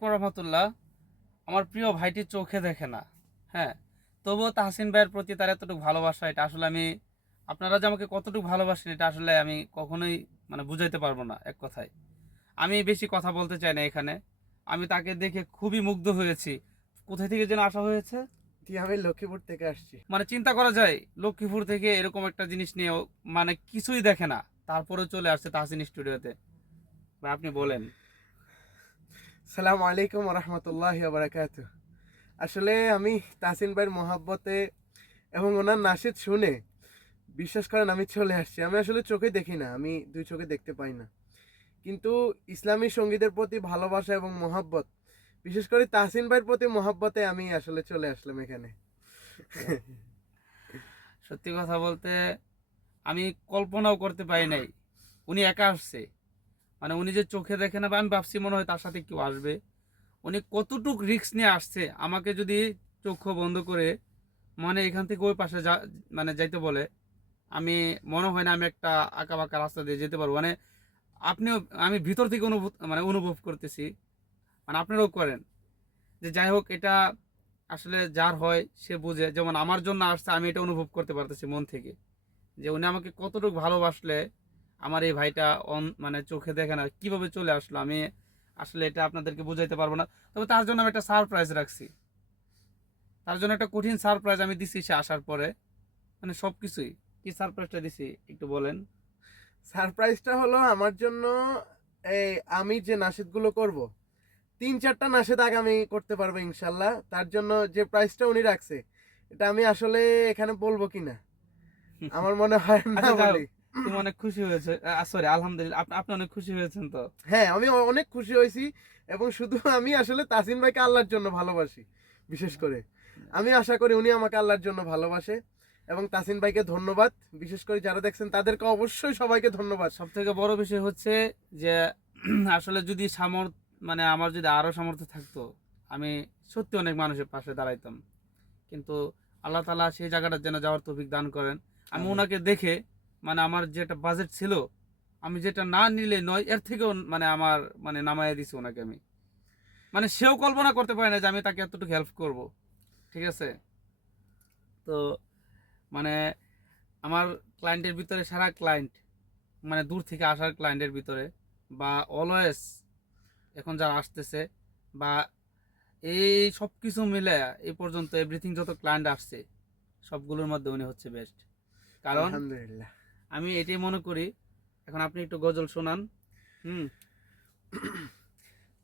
রহমতুল্লাহ আমার প্রিয় ভাইটি চোখে দেখে না। হ্যাঁ তবুও তাহসিন ভাইয়ের প্রতি তার এতটুকু ভালোবাসা এটা আসলে আমি আপনারা যে আমাকে কতটুকু ভালোবাসেন এটা আসলে আমি কখনোই মানে বুঝাইতে পারব না এক কথায়। আমি বেশি কথা বলতে চাই না এখানে। আমি তাকে দেখে খুবই মুগ্ধ হয়েছি। কোথায় থেকে যেন আসা হয়েছে? আমি লক্ষ্মীপুর থেকে আসছি। মানে চিন্তা করা যায় লক্ষ্মীপুর থেকে এরকম একটা জিনিস নিয়ে মানে কিছুই দেখে না। তারপরে চলে আসছে তাহসিন স্টুডিওতে। ভাই আপনি বলেন। সালাম আলাইকুম রহমতুল্লাহ বারাকাত আসলে আমি তাসিন ভাইয়ের মোহাব্বতে এবং ওনার নাসিদ শুনে বিশ্বাস করেন আমি চলে আসছি। আমি আসলে চোখে দেখি না, আমি দুই চোখে দেখতে পাই না। কিন্তু ইসলামী সঙ্গীতের প্রতি ভালোবাসা এবং মোহাব্বত, বিশেষ করে তাহসিন ভাইয়ের প্রতি মহাব্বতে আমি আসলে চলে আসলাম এখানে। সত্যি কথা বলতে আমি কল্পনাও করতে পারি নাই। উনি একা আসছে। মানে উনি যে চোখে দেখে না আমি ভাবছি মনে হয় তার সাথে কেউ আসবে। উনি কতটুক রিস্ক নিয়ে আসছে, আমাকে যদি চোখ বন্ধ করে মানে এখান থেকে ওই পাশে যা মানে যাইতে বলে, আমি মনে হয় না আমি একটা আঁকা বাঁকা রাস্তা দিয়ে যেতে পারব। মানে আপনিও, আমি ভিতর থেকে অনুভব মানে অনুভব করতেছি। মানে আপনারাও করেন। যে যাই হোক, এটা আসলে যার হয় সে বুঝে। যেমন আমার জন্য আসছে, আমি এটা অনুভব করতে পারতেছি মন থেকে। যে উনি আমাকে কতটুকু ভালোবাসলে আমার এই ভাইটা অন মানে চোখে দেখে না কীভাবে চলে আসলো? আমি আসলে এটা আপনাদেরকে বুঝাইতে পারব না। তবে তার জন্য আমি একটা সারপ্রাইজ রাখছি। তার জন্য একটা কঠিন সারপ্রাইজ আমি দিছি সে আসার পরে। মানে সব কিছুই কি সারপ্রাইজটা দিছি একটু বলেন? সারপ্রাইজটা হলো আমার জন্য এই আমি যে নাসিদগুলো করব তিন চারটা নাসিদ আগামী করতে পারব ইনশাল্লাহ। তার জন্য যে প্রাইসটা উনি রাখছে এটা আমি আসলে এখানে বলব কিনা? আমার মনে হয় না আচ্ছা, বলি। তুমি অনেক খুশি হয়েছে। সরি আলহামদুলিল্লাহ আপনি- অনেক খুশি হয়েছেন তো? হ্যাঁ আমি অনেক খুশি হয়েছি এবং শুধু আমি আসলে তাসিন ভাইকে আল্লাহর জন্য ভালোবাসি বিশেষ করে। আমি আশা করি উনি আমাকে আল্লাহর জন্য ভালোবাসে এবং তাসিন ভাইকে ধন্যবাদ। বিশেষ করে যারা দেখছেন তাদেরকে অবশ্যই সবাইকে ধন্যবাদ। সব থেকে বড় বিষয় হচ্ছে যে আসলে যদি সামর্থ্য মানে আমার যদি আরও সামর্থ্য থাকতো আমি সত্যি অনেক মানুষের পাশে দাঁড়াইতাম। কিন্তু আল্লাহ তালা সেই জায়গাটা যেন যাওয়ার তৌফিক দান করেন। আমি ওনাকে দেখে মানে আমার যেটা বাজেট ছিল, আমি যেটা না নিলে নয়, এর থেকেও মানে আমার মানে নামাইয়া দিছি ওনাকে আমি। মানে সেও কল্পনা করতে পারে না যে আমি তাকে এতটুকু হেল্প করব, ঠিক আছে? তো মানে আমার ক্লায়েন্টের ভিতরে সারা ক্লায়েন্ট মানে দূর থেকে আসার ক্লায়েন্টের ভিতরে বা অলওয়েজ এখন যারা আসতেছে বা এই সব কিছু মিলে এই পর্যন্ত এভরিথিং যত ক্লায়েন্ট আসছে, সবগুলোর মধ্যে উনি হচ্ছে বেস্ট কারণ আলহামদুলিল্লাহ। আমি এটাই মনে করি। এখন আপনি একটু গজল শোনান। হুম।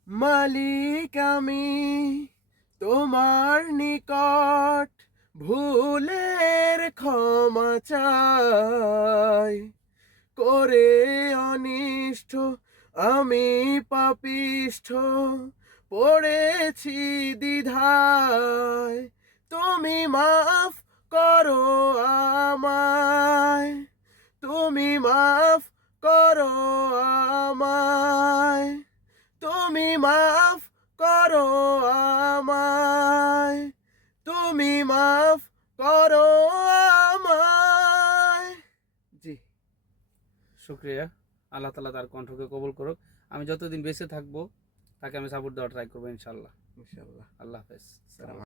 মালিক আমি, তোমার নিকট ভুলের ক্ষমা চাই। করে অনিষ্ট, আমি পাপিষ্ঠ, পড়েছি দ্বিধায়। তুমি মাফ করো আমায়। তুমি মাফ করো আমায়। তুমি মাফ করো আমায়। তুমি মাফ করো আমায়। জি। শুক্রিয়া। আল্লাহ তালা তার কণ্ঠকে কবুল করুক। আমি যতদিন বেঁচে থাকব তাকে আমি সাপোর্ট দেওয়ার ট্রাই করব ইনশাল্লাহ ইনশাল্লাহ আল্লাহ হাফেজ।